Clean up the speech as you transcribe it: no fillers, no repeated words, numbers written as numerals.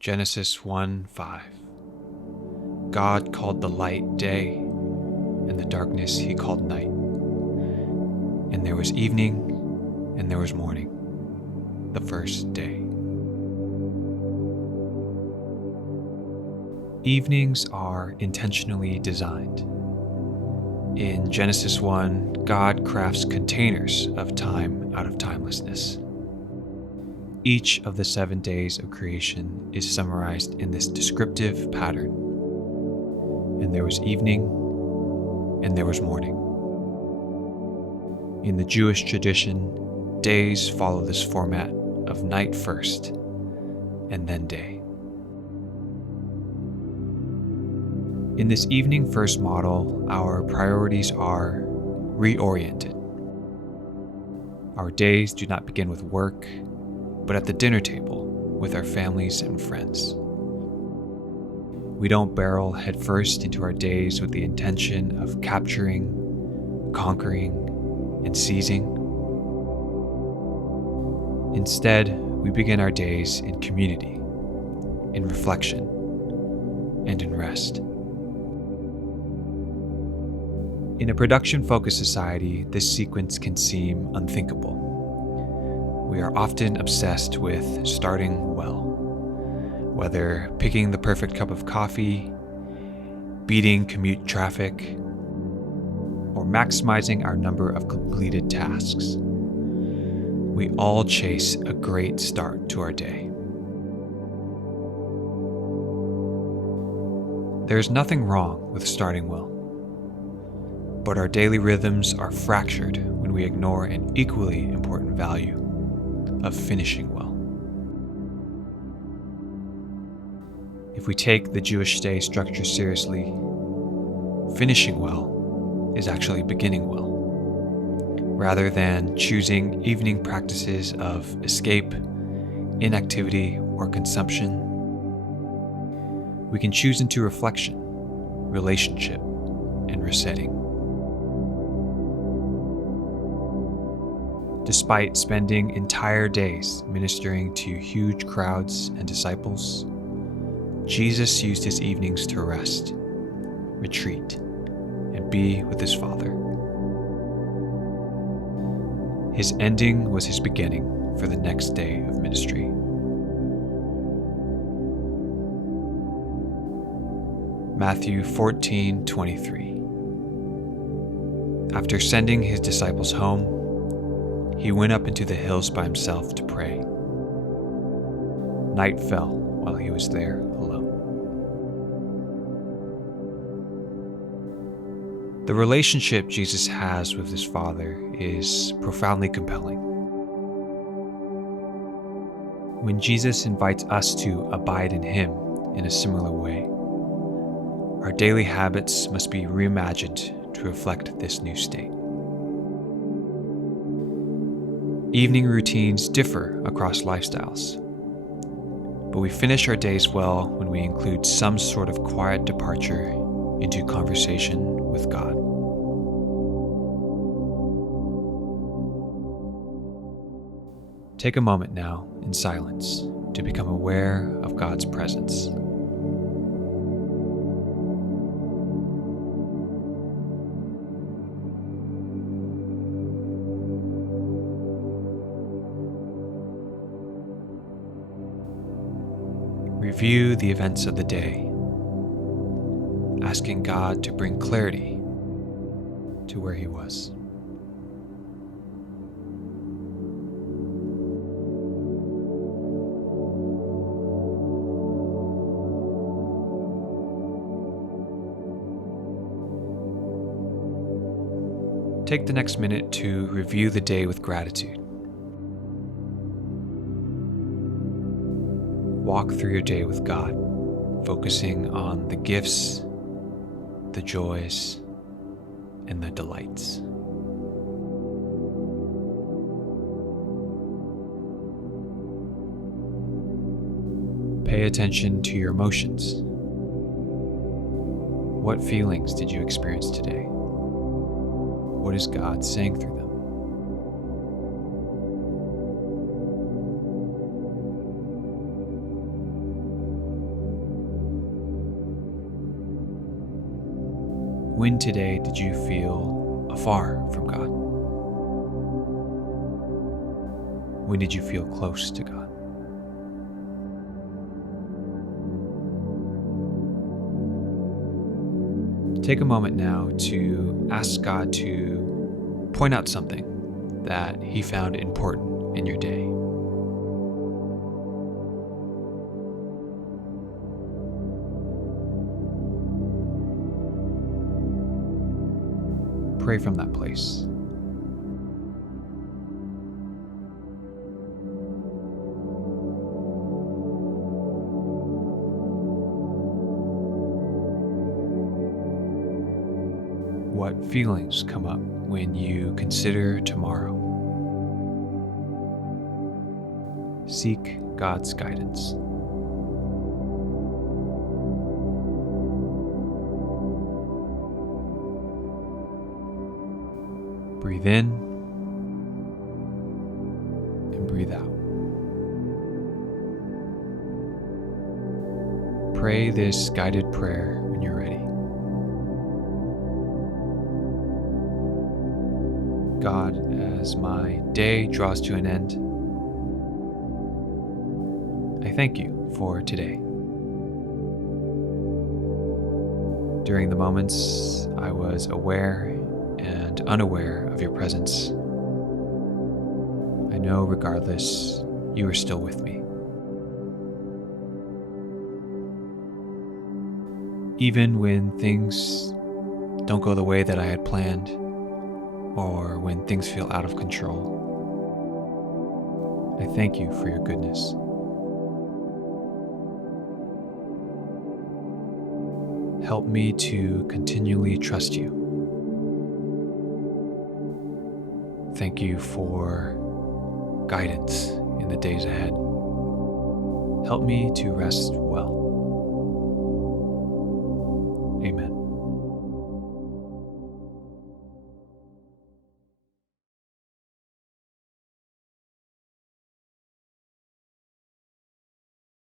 Genesis 1:5. God called the light day, and the darkness he called night. And there was evening, and there was morning, the first day. Evenings are intentionally designed. In Genesis 1, God crafts containers of time out of timelessness. Each of the 7 days of creation is summarized in this descriptive pattern. And there was evening, and there was morning. In the Jewish tradition, days follow this format of night first, and then day. In this evening first model, our priorities are reoriented. Our days do not begin with work, but at the dinner table with our families and friends. We don't barrel headfirst into our days with the intention of capturing, conquering, and seizing. Instead, we begin our days in community, in reflection, and in rest. In a production-focused society, this sequence can seem unthinkable. We are often obsessed with starting well, whether picking the perfect cup of coffee, beating commute traffic, or maximizing our number of completed tasks. We all chase a great start to our day. There's nothing wrong with starting well. But our daily rhythms are fractured when we ignore an equally important value of finishing well. If we take the Jewish day structure seriously, finishing well is actually beginning well. Rather than choosing evening practices of escape, inactivity, or consumption, we can choose into reflection, relationship, and resetting. Despite spending entire days ministering to huge crowds and disciples, Jesus used his evenings to rest, retreat, and be with his Father. His ending was his beginning for the next day of ministry. Matthew 14:23. After sending his disciples home, he went up into the hills by himself to pray. Night fell while he was there alone. The relationship Jesus has with his Father is profoundly compelling. When Jesus invites us to abide in him in a similar way, our daily habits must be reimagined to reflect this new state. Evening routines differ across lifestyles, but we finish our days well when we include some sort of quiet departure into conversation with God. Take a moment now in silence to become aware of God's presence. Review the events of the day, asking God to bring clarity to where he was. Take the next minute to review the day with gratitude. Walk through your day with God, focusing on the gifts, the joys, and the delights. Pay attention to your emotions. What feelings did you experience today? What is God saying through them? When today did you feel afar from God? When did you feel close to God? Take a moment now to ask God to point out something that He found important in your day. Pray from that place. What feelings come up when you consider tomorrow? Seek God's guidance. Breathe in and breathe out. Pray this guided prayer when you're ready. God, as my day draws to an end, I thank you for today. During the moments I was aware and unaware of your presence, I know regardless, you are still with me. Even when things don't go the way that I had planned, or when things feel out of control, I thank you for your goodness. Help me to continually trust you. Thank you for guidance in the days ahead. Help me to rest well.